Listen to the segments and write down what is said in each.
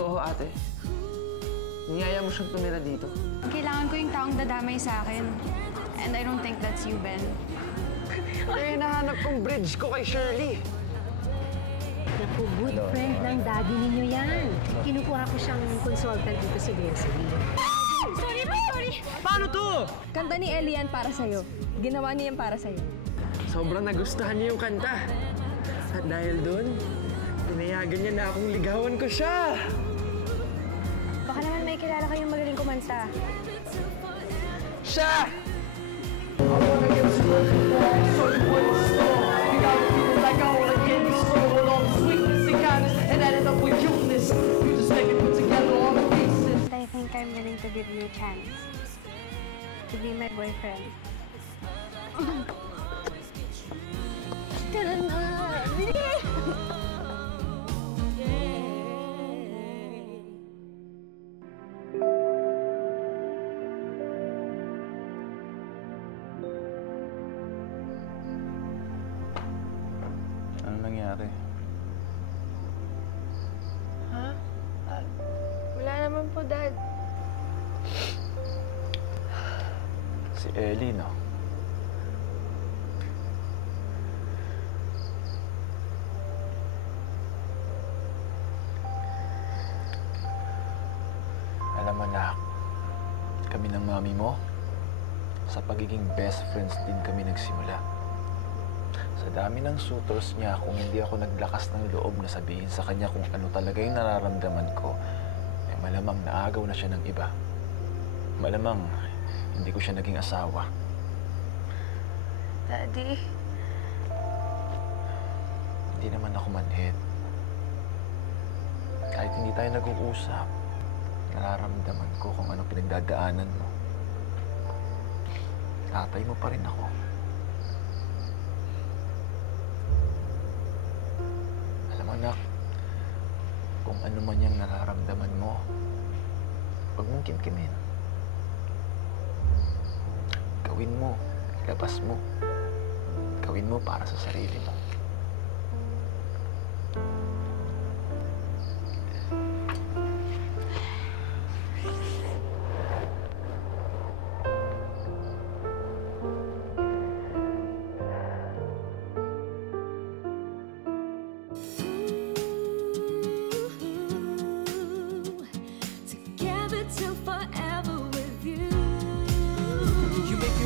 Totoo, ate. Niyaya mo siyang tumira dito. Kailangan ko yung taong dadamay sa akin. And I don't think that's you, Ben. Eh, nahanap kong bridge ko kay Shirley. Naku, good friend ng daddy ninyo yan. Kinukuha ko siyang consultant dito sa grocery. Sorry! Paano to? Kanta ni Ellie yan para sa'yo. Ginawa niya yan para sa'yo. Sobrang nagustuhan niya yung kanta. At dahil doon, pinayagan niya na akong ligawan ko siya. Baka naman may kilala kayong magaling kumanta. Siya! I think I'm willing to give you a chance to be my boyfriend. Tara na! Ano nangyari? Ha? Wala naman po, Dad. Si Ellie, no? Alam mo, nak, kami ng mami mo, sa pagiging best friends din kami nagsimula. Sa dami ng suitors niya, kung hindi ako naglakas ng loob na sabihin sa kanya kung ano talaga yung nararamdaman ko, eh malamang naagaw na siya ng iba. Malamang hindi ko siya naging asawa. Daddy? Hindi naman ako manhid. Kahit hindi tayo nag-uusap, nararamdaman ko kung ano pinagdadaanan mo. Tatay mo pa rin ako. Alam mo, anak, kung ano man yung nararamdaman mo, huwag mong kimkimin. Gawin mo, ilabas mo. Gawin mo para sa sarili mo.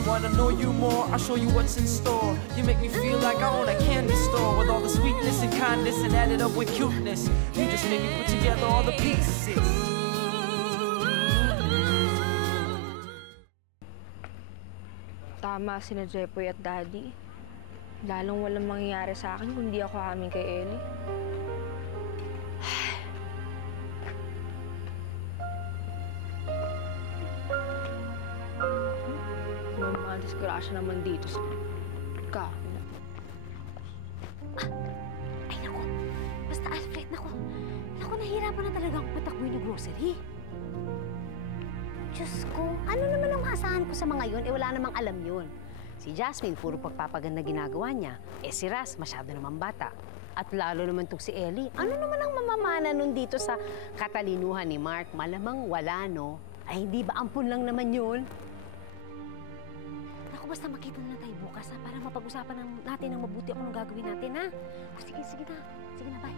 Wanna know you more, I'll show you what's in store. You make me feel like I own a candy store with all the sweetness and kindness and added up with cuteness. You just make me put together all the pieces. Tama sina Jepoy at Daddy. Lalong walang mangyayari sa akin kung di ako amin kay Ellie. May mga disgrasya naman dito sa kahon. Ay, naku. Basta, Alfred, naku. Naku, nahihirapan na talaga akong patakbuhin yung grocery. Diyos ko, ano naman ang maasahan ko sa mga yun? Eh, wala namang alam yun. Si Jasmine, puro pagpapaganda ginagawa niya. Eh, si Ras, masyado naman bata. At lalo naman itong si Ellie. Ano naman ang mamamana nun dito sa katalinuhan ni Mark? Malamang wala, no? Ay, hindi ba ampun lang naman yun? Naku, basta makita na tayo bukas, ha? Para mapag-usapan natin ng mabuti kung anong gagawin natin, ha? O, sige, sige na. Sige na, bye.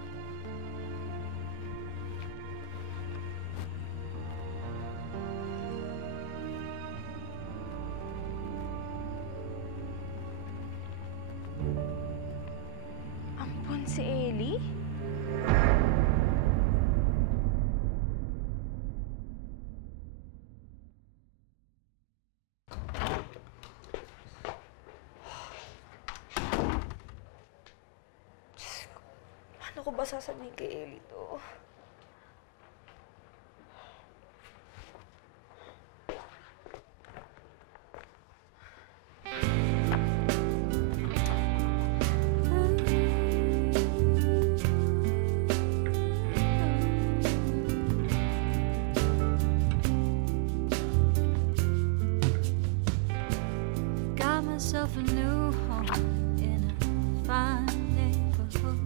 Ampun si Ellie? Paano ko ba sasabihin kay Ellie to? Myself a new home in a fine neighborhood.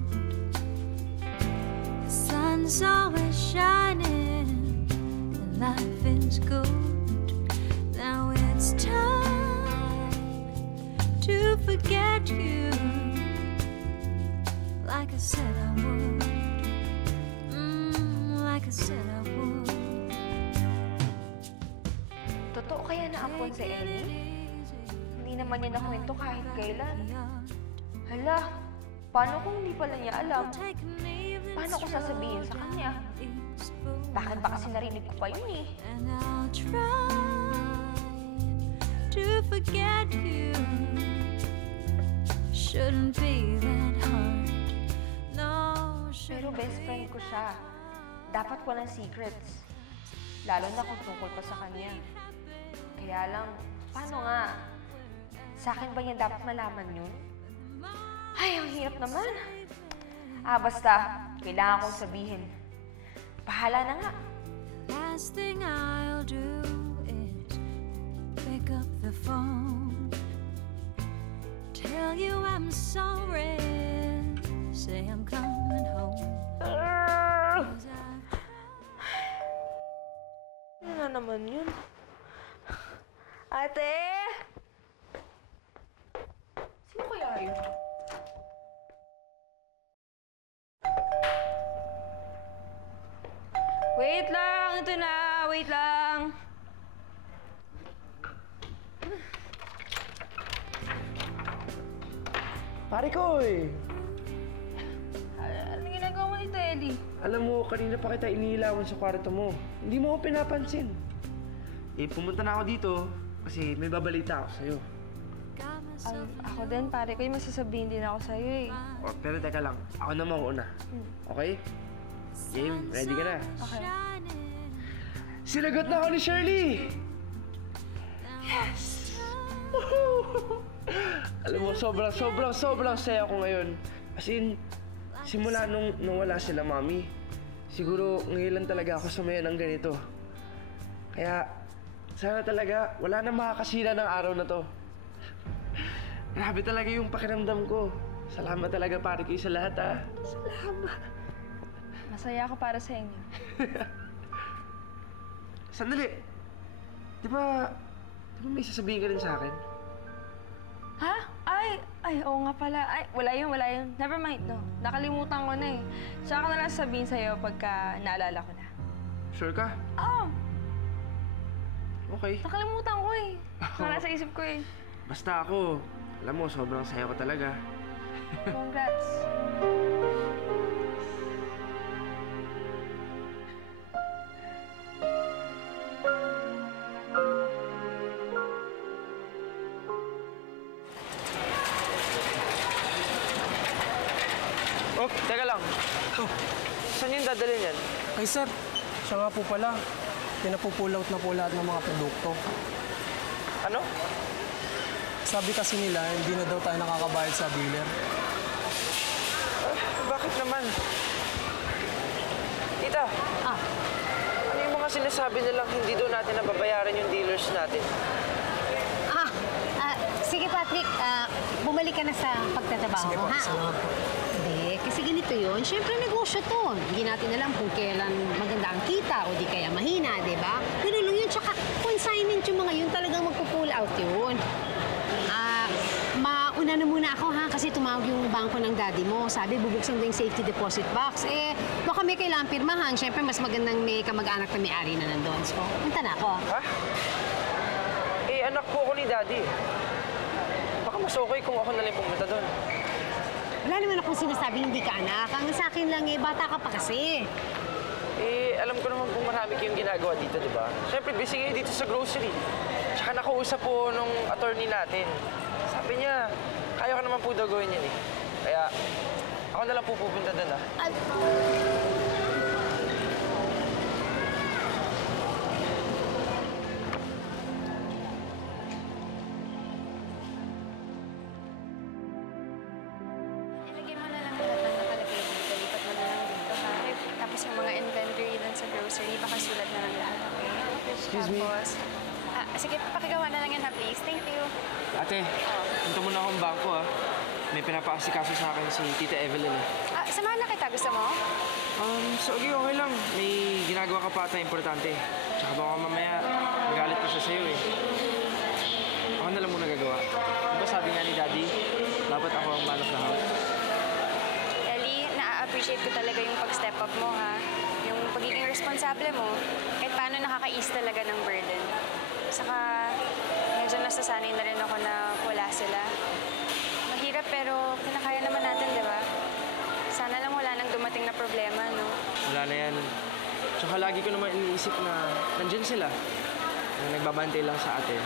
The sun sun's always shining and life is good. Now it's time to forget you, like I said I would. Like I said I would. Totoo kaya naapuan si Ellie? Hindi naman niya nakwento kahit kailan. Hala, paano kung hindi pala niya alam? Paano ko sasabihin sa kanya? Bakit ba kasi narinig ko pa yun eh? And I'll try to forget you. Shouldn't be that hard. No, Pero best friend ko siya. Dapat walang secrets. Lalo na kung tungkol pa sa kanya. Kaya lang, paano nga? Sa akin ba niya dapat malaman yun? Ay, ang hirap naman. Basta, kailangan kong sabihin. Bahala na nga. last thing I'll do is pick up the phone, tell you I'm sorry, say I'm coming home. 'Cause Ano na naman yun? Ate! Sino kaya yun? Wait lang! Ito na! Wait lang! Pare ko eh. Ano ginagawa mo nito, Ellie? Alam mo, kanina pa kita iniilawan sa kwarto mo. Hindi mo ako pinapansin. Pumunta na ako dito kasi may babalita ako sa'yo. Ako din, pare ko. Yung masasabihin din ako sa'yo eh. Oh, pero teka lang, ako na mauna. Okay? Game, ready ka na? Okay. Sinagot na ako ni Shirley! Yes! Woohoo! Alam mo, sobrang saya ko ngayon. As in, simula nung wala sila mami, siguro ngayon lang talaga ako sumaya ng ganito. Kaya, sana talaga wala na makakasira ng araw na to. Grabe talaga yung pakiramdam ko. Salamat talaga pare kayo sa lahat, ha. Salamat. Masaya ako para sa inyo. Sandali. Di ba may sasabihin ka rin sa akin? Ha? Ay, oo nga pala. Ay, wala yun. Never mind, no. Nakalimutan ko na eh. Saka ko na lang sabihin sa'yo pagka naalala ko na. Sure ka? Oo, Okay. nakalimutan ko eh. Wala sa isip ko eh. Basta ako, alam mo, sobrang saya ko talaga. Congrats. Oh, teka lang. Saan yung dadalhin yan? Ay sir, siya nga po pala. Pinapupull out na po lahat ng mga produkto. Ano? Sabi kasi nila, hindi na daw tayo nakakabayad sa dealer. Bakit naman? Tita! Ano yung mga sinasabi nilang hindi daw natin nababayaran yung dealers natin? Sige Patrick, bumalik ka na sa pagtatrabaho Sige mo, po, ha? salamat po. Hindi, kasi ganito yun. Siyempre, negosyo to. Hindi natin alam kung kailan maganda ang kita o di kaya mahina, di ba? Ganun lang yun. Tsaka, consignment yung mga yun, talagang magpo-pull out yun. Mauna na muna ako, ha? Kasi tumawag yung bangko ng daddy mo. Sabi, bubuksan daw yung safety deposit box. Baka may kailangan pirmahan. Siyempre, mas magandang may kamag-anak na may-ari na nandun. So, punta na ako. Ha? Anak po ako ni daddy. Baka mas okay kung ako na lang pumunta doon. Wala naman akong sinasabing hindi ka anak. Ang sa akin lang bata ka pa kasi. Alam ko naman kung marami kayong ginagawa dito, di ba? Siyempre, busy kayo dito sa grocery. Tsaka nakausap po nung attorney natin. Sabi niya, kaya ko naman po daw gawin yan eh. Kaya, ako na lang po pupunta doon, ha? Ilagay mo na lang lahat ng nakalagay dito. Lipat mo na lang dito, ha? Tapos yung mga inventory lang sa grocery, baka sulat na lang lahat, okay? Excuse me? Tapos, sige, pakigawa na lang yan, ha, please. Thank you. Ate, punta muna akong bangko, ha? may pinapaasikaso sa akin si Tita Evelyn eh. Samahan na kita. Gusto mo? So okay lang. May ginagawa ka pa ata importante. Tsaka baka mamaya magalit pa siya sa'yo eh. Ako na lang muna gagawa. Diba sabi nga ni Daddy, dapat ako ang man of the house. Ellie, na-appreciate ko talaga yung pag-step up mo, ha? Yung pagiging responsable mo, kahit paano nakaka-ease talaga ng burden. Saka, medyo nasasanay na rin ako na wala sila. Mahirap pero kinakaya naman natin, di ba? Sana lang wala nang dumating na problema, no? Wala na yan. Tsaka lagi ko naman iniisip na nandyan sila. Na nagbabantay lang sa atin.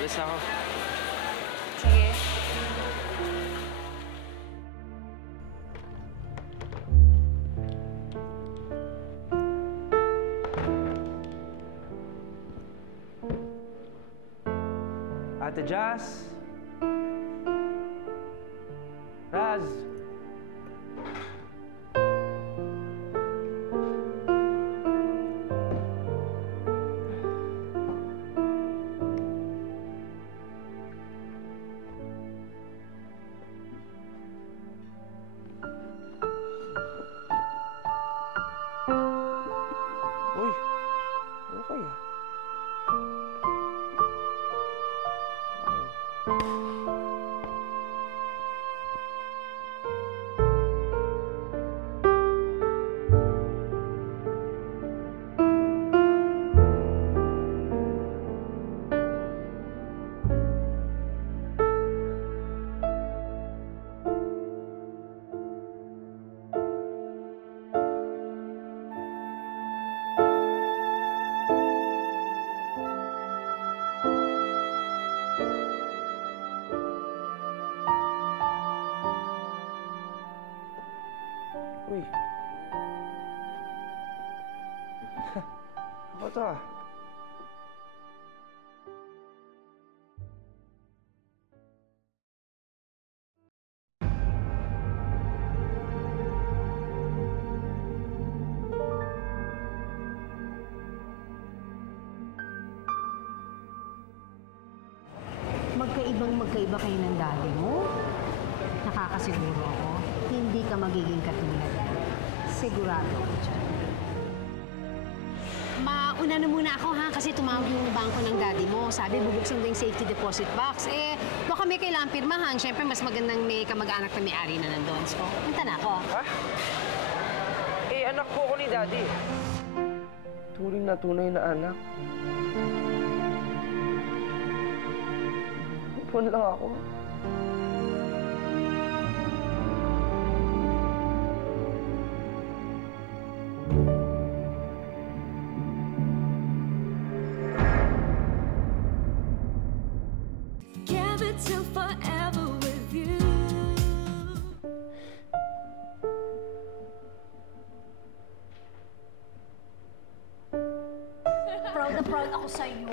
Alis na ako. Sige. Ate Jazz? Raz? Uy, okay ah. Uy. Ako to ah. Magkaiba kayo ng daddy mo. Nakakasiguro ako, hindi ka magiging katulad. Sigurado ako dyan. Mauna na muna ako ha, kasi tumawag yung bangko ng daddy mo. Sabi, bubuksan daw yung safety deposit box. Baka may kailangang pirmahan. Siyempre, mas magandang may kamag-anak na may-ari na nandun. So, punta na ako. Ha? Anak po ako ni Daddy. Turing na tunay na anak. Ipon lang ako. Till forever with you. Proud na proud ako sa'yo.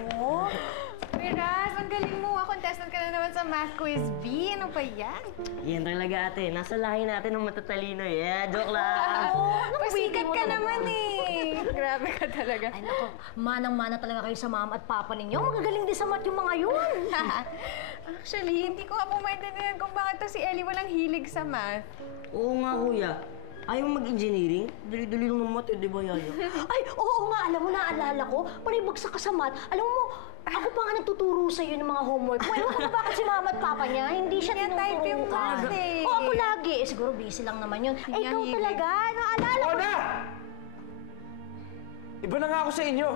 Miraz, ang galing mo. Contestant ka na naman sa Math Quiz B. Ano pa yan? Yan talaga ate. Nasa lahi natin ng matatalino eh. Joke lang. Pasikat ka naman eh. Grabe ka talaga. Ay nako, manang-mana talaga kayo sa mama at papa ninyo. Magagaling din sa math yung mga yun. Actually, hindi ko nga po maintindihan kung bakit to si Ellie walang hilig sa math. Oo nga kuya. Ayaw mag-engineering? Dali-dali lang ng math eh, di ba yaya? Ay, oo nga, alam mo, naalala ko, panay bagsak ka sa math. Alam mo, ako pa nga nagtuturo sa'yo ng mga homework mo. Ewan ko na bakit si mama at papa niya, hindi siya type yung math eh. Oo, ako lagi. Siguro busy lang naman yun. Eh, ikaw talaga, naalala ko. Ona! Iba na nga ako sa inyo.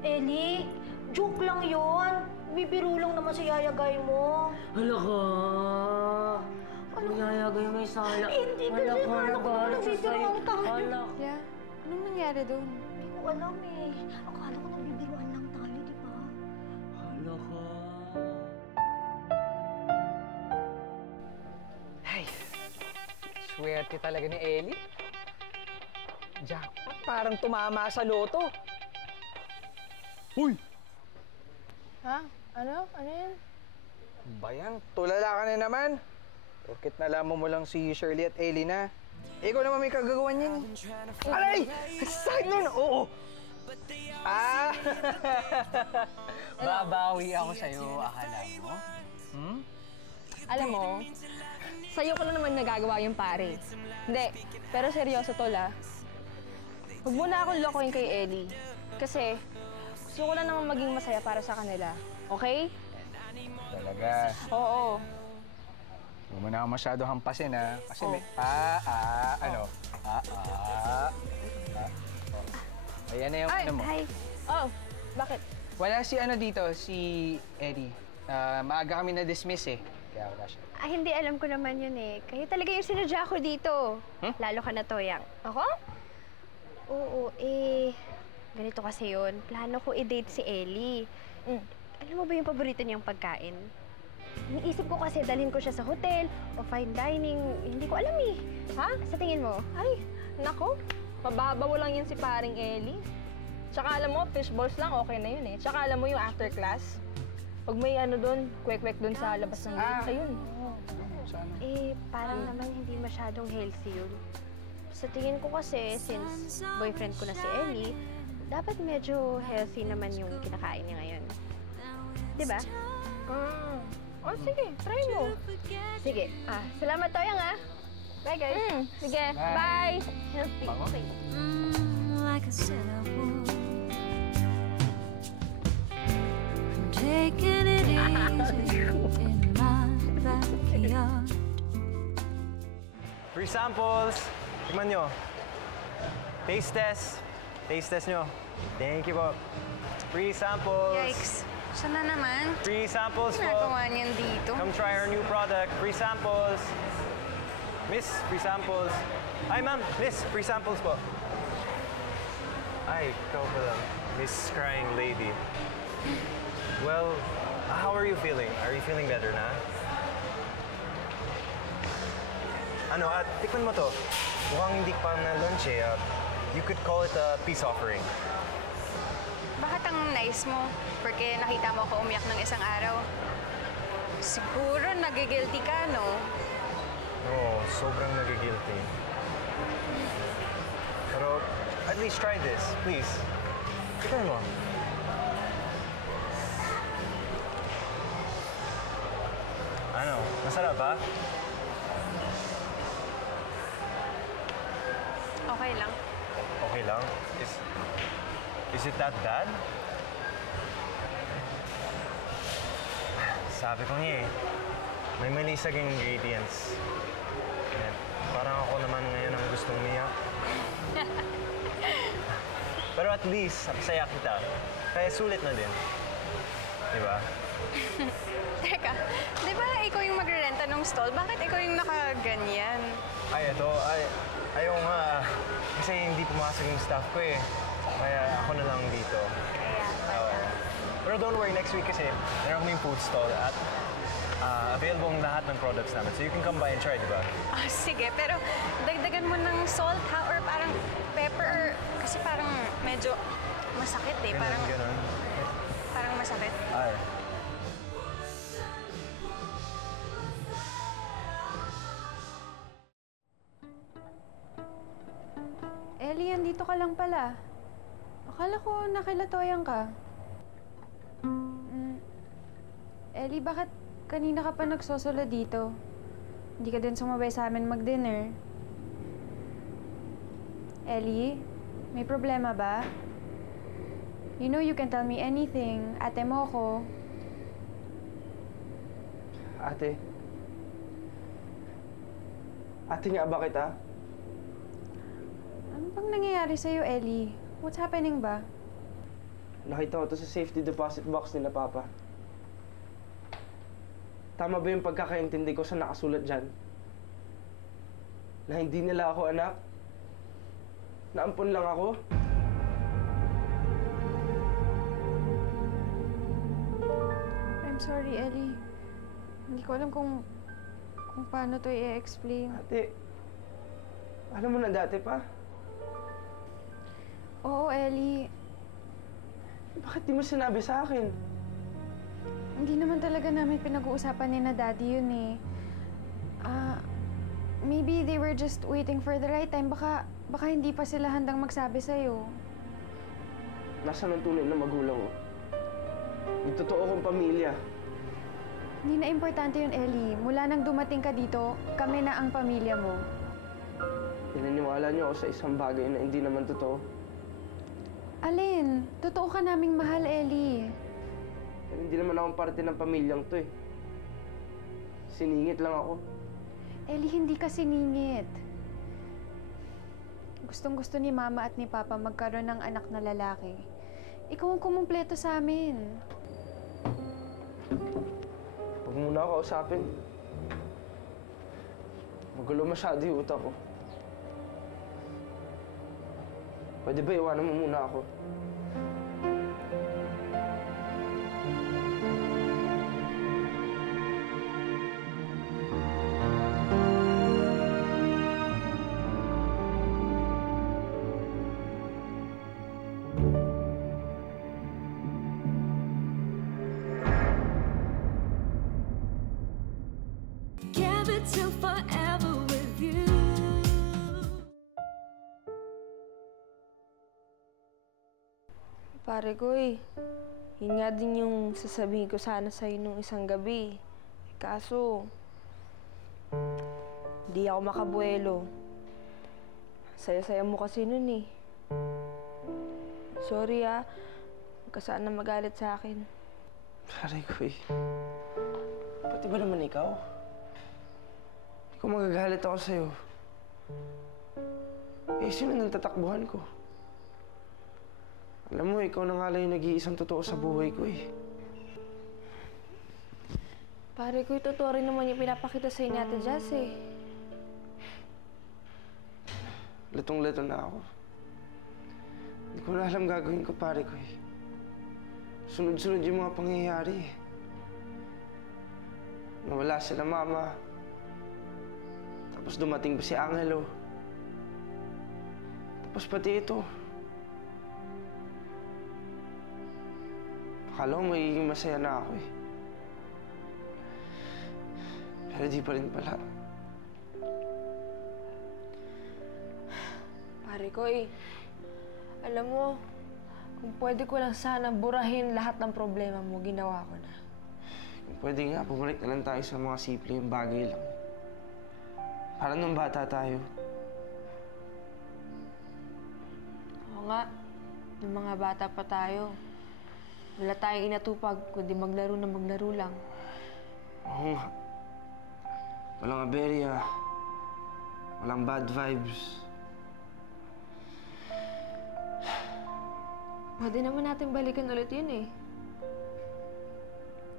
Ellie, joke lang yun. Bibiro lang naman si yayagay mo. Hala ka. Ano yayagay may sala? Hindi kasi Hala ka, akala ko nagalit naman siya nagbibiro sa'yo. ang tayo. Hala ka. Yeah. Anong nangyari doon? Hindi ko alam eh. Akala ko nagbibiruan lang tayo, di ba? Hala ka. Ay, swerte talaga ni Ellie. Jackpot, parang tumama sa loto. Uy! Ha? Ano? Ano yan? Bayang, tulala ka na naman. Porkit nalaman mo lang si Shirley at Ellie na. Ikaw naman may kagagawan yan. Alay! Side nun! Oo! Ah! Babawi ako sa'yo, akala mo? Hmm? Alam mo, sa'yo ko na naman nagagawa yung pare. Hindi, pero seryoso tol ah. Huwag mo na akong lokohin kay Ellie. Kasi gusto ko lang naman maging masaya para sa kanila. Okay? Talaga. Oo. Huwag mo na ako masyado hampasin, ha? Kasi may ano? Ayan na yung ano mo. Hi. Oh, bakit? Wala si ano dito, si Eddie. Maaga kami na-dismiss eh. Kaya wala siya. Hindi, alam ko naman yun eh. Kayo talaga yung sinadya ko dito. Lalo ka na, Toyang. Ako? Oo, ganito kasi yun. Plano ko i-date si Ellie. Alam mo ba yung paborito niyang pagkain? Iniisip ko kasi dalhin ko siya sa hotel o fine dining. Hindi ko alam eh. Ha? Sa tingin mo? Ay, nako. Mababaw lang yun si paring Ellie. Tsaka alam mo, fishballs lang, okay na yun eh. Tsaka alam mo yung after class. Pag may ano doon, kwek-kwek doon sa labas ng gate, ayun. Parang naman hindi masyadong healthy yun. Sa tingin ko kasi, since boyfriend ko na si Ellie, dapat medyo healthy naman yung kinakain niya ngayon. Diba? Oh, sige, try mo. Sige. Salamat, Toyang, Bye, guys. Sige, bye. Healthy. Okay. Like I said I would. I'm taking it easy in my backyard. Free samples. Tingnan nyo. Taste test. Taste test nyo. Thank you po. Free samples. Yikes. Saan na naman? Free samples po. Nagawa niyan dito. Come try our new product. Free samples. Miss, free samples. Ay, ma'am. Miss, free samples po. Ay, ikaw pala. Miss Crying Lady. Well, how are you feeling? Are you feeling better na? Ano, tikman mo to. Mukhang hindi pa na lunch eh. You could call it a peace offering. Bakit ang nice mo? Porque nakita mo ako umiyak ng isang araw. Siguro nagigilty ka, no? Oo, sobrang nagigilty. Pero at least try this, please. Tignan mo. Ano, masarap ba? Okay lang. Okay lang? Is it that bad? Sabi ko niya eh, may mali sa ingredients. And parang ako naman ngayon ang gustong umiyak. Pero at least, napasaya kita. Kaya sulit na din. Diba? Teka, di ba ikaw yung magre-renta ng stall? Bakit ikaw yung nakaganyan? Ay, ito. Ayaw nga. Kasi hindi pumasok yung staff ko eh. Kaya ako na lang dito. Kaya Oo. Pero don't worry, next week kasi meron kaming food stall at available ang lahat ng products namin. So you can come by and try, di ba? Sige, pero dagdagan mo ng salt ha? Or parang pepper? Kasi parang medyo masakit eh. Ganun. Parang masakit. Ay. Ellie, andito ka lang pala. Akala ko nakilatoyan ka. Ellie, bakit kanina ka pa nagsosolo dito? Hindi ka din sumabay sa amin mag-dinner. Ellie, may problema ba? You know you can tell me anything. Ate mo ko. Ate? Ate nga ba kita? Ano bang nangyayari sa'yo, Ellie? What's happening ba? Nakita ko to sa safety deposit box nila, Papa. Tama ba yung pagkakaintindi ko sa nakasulat dyan? Na hindi nila ako anak? Naampon lang ako? I'm sorry, Ellie. Hindi ko alam kung paano to i-explain. Ate, alam mo na dati pa? Oo, Ellie. Bakit di mo sinabi sa akin? Hindi naman talaga namin pinag-uusapan ni na Daddy yun eh. Maybe they were just waiting for the right time. Baka hindi pa sila handang magsabi sa'yo. nasaan ang tunay na magulang ko. Yung totoo kong pamilya. Hindi na importante yun, Ellie. Mula nang dumating ka dito, kami na ang pamilya mo. Pinaniwala niyo ako sa isang bagay na hindi naman totoo. Alin? Totoo ka naming mahal, Ellie. Pero hindi naman akong parte ng pamilyang to eh. Siningit lang ako. Ellie, hindi ka siningit. Gustong-gusto ni Mama at ni Papa magkaroon ng anak na lalaki. Ikaw ang kumumpleto sa amin. Huwag muna ako kausapin. Magulo masyado yung utak ko. Pwede ba iwanan mo muna ako? Give it to forever with you. Pare ko yun nga din yung sasabihin ko sana sa'yo nung isang gabi. Kaso, hindi ako makabuelo. Saya-saya mo kasi nun eh. Sorry huwag ka sana magalit sa akin. Pare ko pati ba naman ikaw? Kung magagalit ako sa'yo, sino nang tatakbuhan ko? Alam mo, ikaw na nga lang yung nag-iisang totoo sa buhay ko Pare ko, totoo rin naman yung pinapakita sa'yo ni Ate Jazz eh. Latong-lato na ako. Hindi ko na alam gagawin ko, pare ko Sunod-sunod yung mga pangyayari Nawala sila Mama. Tapos dumating pa si Angelo. Tapos pati ito. Akala ko magiging masaya na ako Pero di pa rin pala. Pare ko alam mo, kung pwede ko lang sana burahin lahat ng problema mo, ginawa ko na. Kung pwede nga, bumalik na lang tayo sa mga simpleng bagay lang. Para nung bata tayo. Oo nga, nung mga bata pa tayo, wala tayong inatupag, kundi maglaro na maglaro lang. Oo nga. Walang aberya. Walang bad vibes. Pwede naman natin balikan ulit yun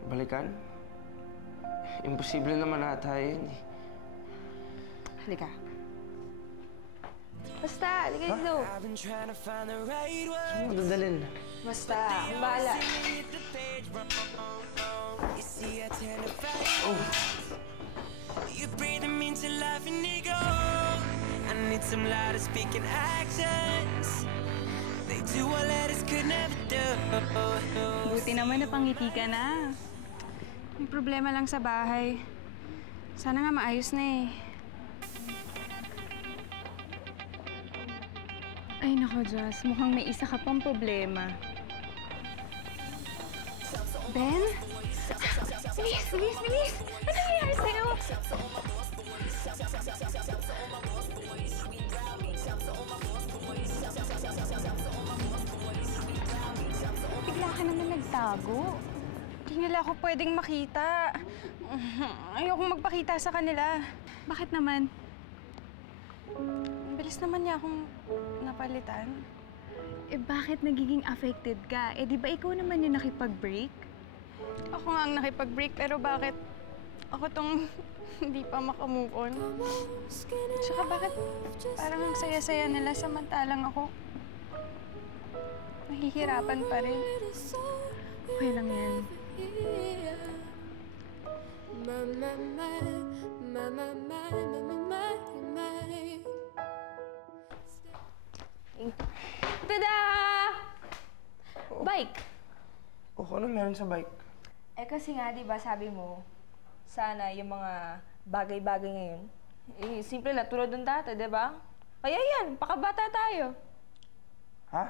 Balikan? Imposible naman ata yun Halika. Basta, halika dito. Saan mo dadalhin? Basta, ang bahala. You breathe them into life and they go. I need some louder speaking actions. They do all letters could never do. Buti naman napangiti ka na. May problema lang sa bahay. Sana nga maayos na Ay nako, Jazz. Mukhang may isa ka pang problema. Ben? Bilis! Bilis! Bilis! Ano nangyayari sa'yo? Bigla ka naman nagtago. Hindi nila ako pwedeng makita. Ayokong magpakita sa kanila. Bakit naman? Ang bilis naman niya akong napalitan. Bakit nagiging affected ka? Di ba ikaw naman yung nakipag-break? Ako nga ang nakipag-break, pero bakit ako tong hindi pa makamove on? Tsaka bakit parang ang saya-saya nila samantalang ako nahihirapan pa rin? Okay lang yan. Tada! Bike! Ano meron sa bike? Kasi nga, di ba, sabi mo, sana yung mga bagay-bagay ngayon, simple lang, tulad ng dati, di ba? Kaya yan, pakabata tayo. Ha?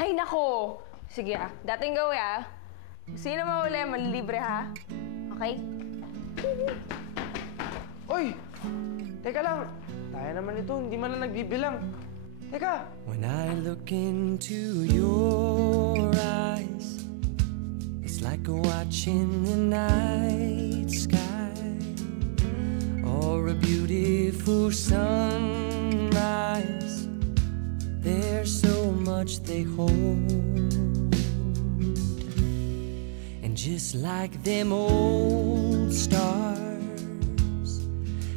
Hay nako! Sige dating gawin Sino mahuli, manlilibre ha? Okay? Oy! Teka lang. Tayo naman ito, hindi man lang nagbibilang. Teka! When I look into your eyes, it's like watching the night sky or a beautiful sunrise. There's so much they hold, and just like them old stars,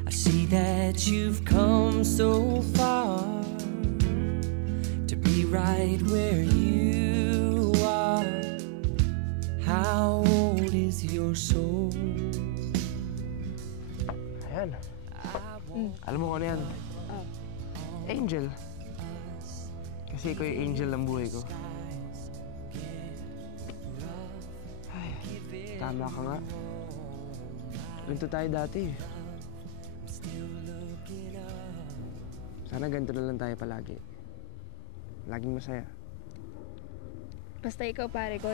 I see that you've come so far to be right where you are. How old is your soul? Ayan. Alam mo kung ano yan? Angel. Kasi ikaw yung angel ng buhay ko. Ay, tama ka nga. Ganito tayo dati. Sana ganito na lang tayo palagi. Laging masaya. Basta ikaw pare ko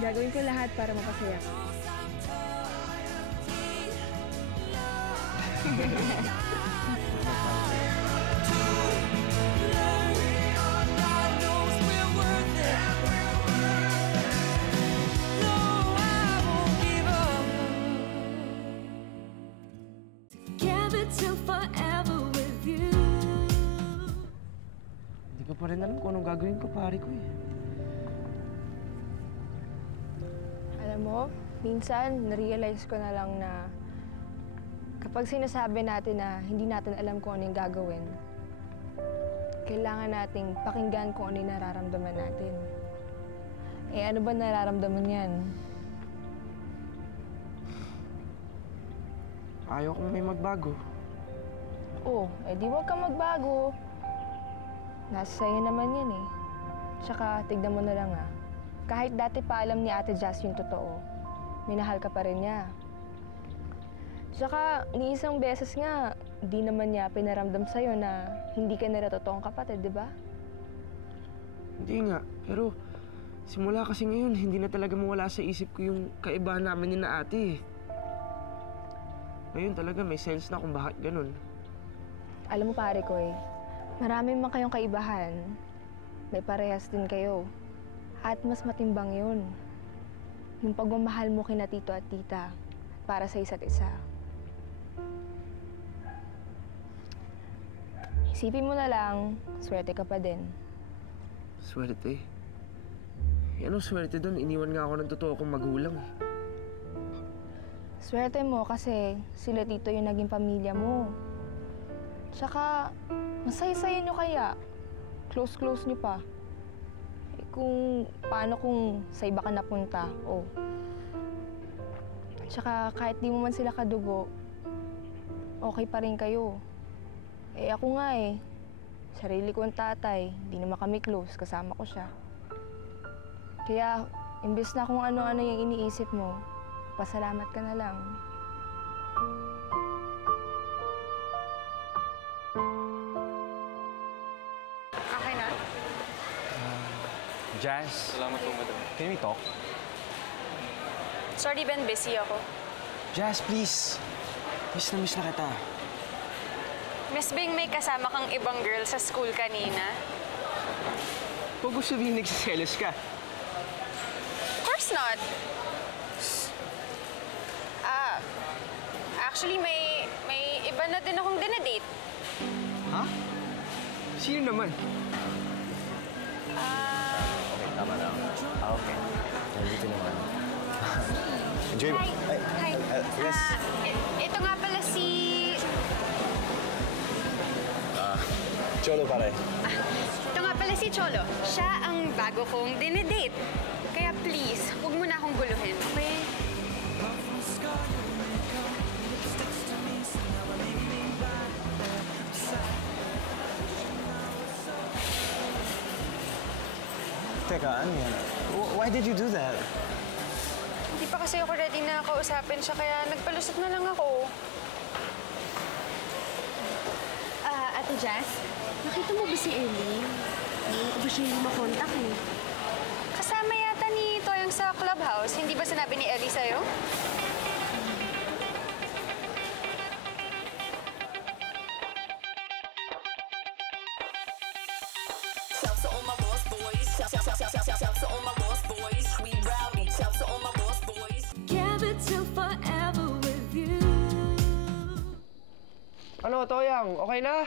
Gagawin ko lahat para mapasaya ka. Hindi ko pa rin alam kung anong gagawin ko, pare ko Alam mo, minsan na-realize ko na lang na kapag sinasabi natin na hindi natin alam kung ano yung gagawin, kailangan nating pakinggan kung ano yung nararamdaman natin. Eh ano ba nararamdaman yan? Ayaw kong may magbago. Di wag kang magbago. Nasa sa'yo naman yan Tsaka, tignan mo na lang kahit dati pa alam ni Ate Jazz yung totoo, minahal ka pa rin niya. Tsaka, ni isang beses nga, di naman niya pinaramdam sa'yo na hindi ka nila totoong kapatid, di ba? Hindi nga, pero simula kasi ngayon, hindi na talaga mawala sa isip ko yung kaibahan namin ni na ate. Ngayon talaga may sense na kung bakit ganun. Alam mo pare ko marami man kayong kaibahan, may parehas din kayo. At mas matimbang yun. Yung pagmamahal mo kina tito at tita para sa isa't isa. Isipin mo na lang, swerte ka pa din. Swerte? Anong swerte doon? Iniwan nga ako ng totoo kong magulang. Swerte mo kasi sila tito yung naging pamilya mo. Tsaka, masaya-saya nyo kaya. Close-close nyo pa. Kung paano kung sa iba ka napunta, Tsaka kahit di mo man sila kadugo, okay pa rin kayo. Ako nga sarili kong tatay, di naman kami close, kasama ko siya. Kaya, imbes na kung ano-ano yung iniisip mo, pasalamat ka na lang. Okay na? Jazz. Salamat po, madam. Can we talk? Sorry, Ben. Busy ako. Jazz, please. Miss na kita. Miss Bing, may kasama kang ibang girl sa school kanina? Huwag mo sabihin nagsiselos ka. Of course not. Actually, may iba na din akong dinedate. Ha? Sino naman? Okay, tama lang. Okay. Nandito naman. Enjoy. Hi. Yes. Ito nga pala si... Cholo pare. Ito nga pala si Cholo. Siya ang bago kong dinedate. Kaya please, huwag mo na akong guluhin, okay? Teka, ano yan? Why did you do that? Hindi pa kasi ako ready na kausapin siya, kaya nagpalusot na lang ako. Ate Jazz, nakita mo ba si Ellie? Hindi ko ba siya hindi makontak eh? Kasama yata ni Toyong sa clubhouse. Hindi ba sinabi ni Ellie sa'yo? Give it till forever with you. Ano, Toyang? Okay na?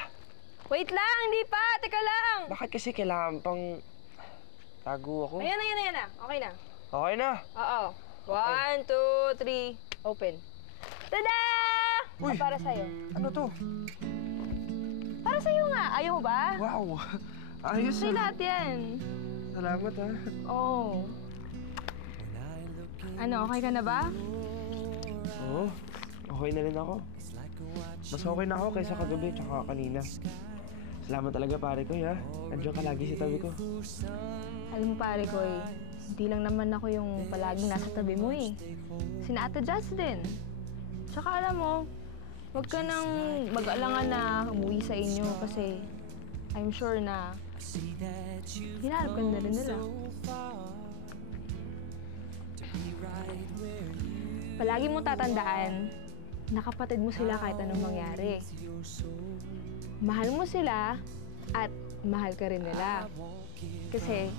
Wait lang, hindi pa. Teka lang. Bakit kasi kailangan pang tago ako? Ayan na. Okay na. Okay na. Oo. 1, 2, 3, open. Tada! Uy! Para sa'yo. Ano to? Para sa'yo nga. Ayaw mo ba? Wow! Ayos Sa'yo lahat yan. Salamat, ha? Oo. Ano, okay ka na ba? Oo. Okay na rin ako. Mas okay na ako kaysa kagabi tsaka kanina. Salamat talaga, pare ko, ha? Nandiyan ka lagi sa tabi ko. Alam mo pare ko hindi lang naman ako yung palaging nasa tabi mo eh. Sina Ate Jazz din. Tsaka alam mo, huwag ka nang mag-alangan na umuwi sa inyo kasi I'm sure na hinahanap ka na rin nila. Palagi mo tatandaan na kapatid mo sila kahit anong mangyari. Mahal mo sila at mahal ka rin nila. Kasi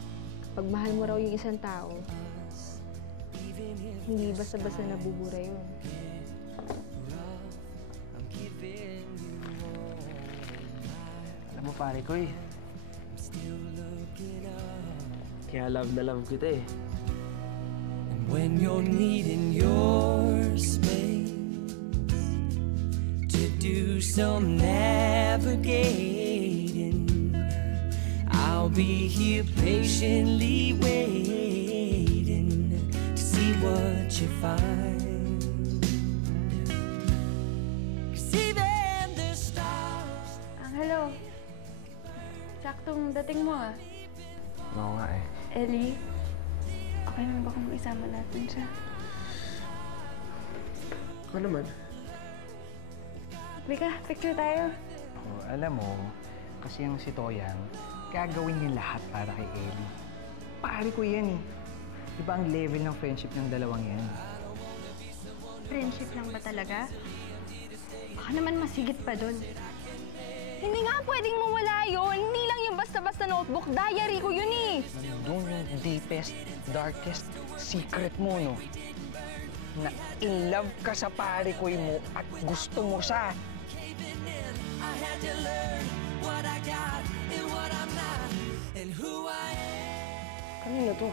pag mahal mo raw yung isang tao, hindi basta-basta nabubura yun. Alam mo, pare ko, eh. Kaya love na love kita, eh. When you're needing your space to do some navigating, I'll be here patiently waiting to see what you find. 'Cause even the stars. Hello. Saktong dating mo ah. Oo nga eh. Ellie, okay naman ba kung isama natin siya? Ano naman? Bika, picture tayo. Oh, alam mo, kasi yung si Toyang, gagawin niya lahat para kay Ellie. Pare ko yan eh. Iba ang level ng friendship ng dalawang yan. Friendship lang ba talaga? Baka naman masigit pa dun. Hindi nga pwedeng mawala yun. Hindi lang yung basta-basta notebook. Diary ko yun eh. Nandun yung deepest, darkest secret mo, no? Na in love ka sa pare ko mo at gusto mo siya. I had to learn what I got and what I'm not and who I am. Kanino to?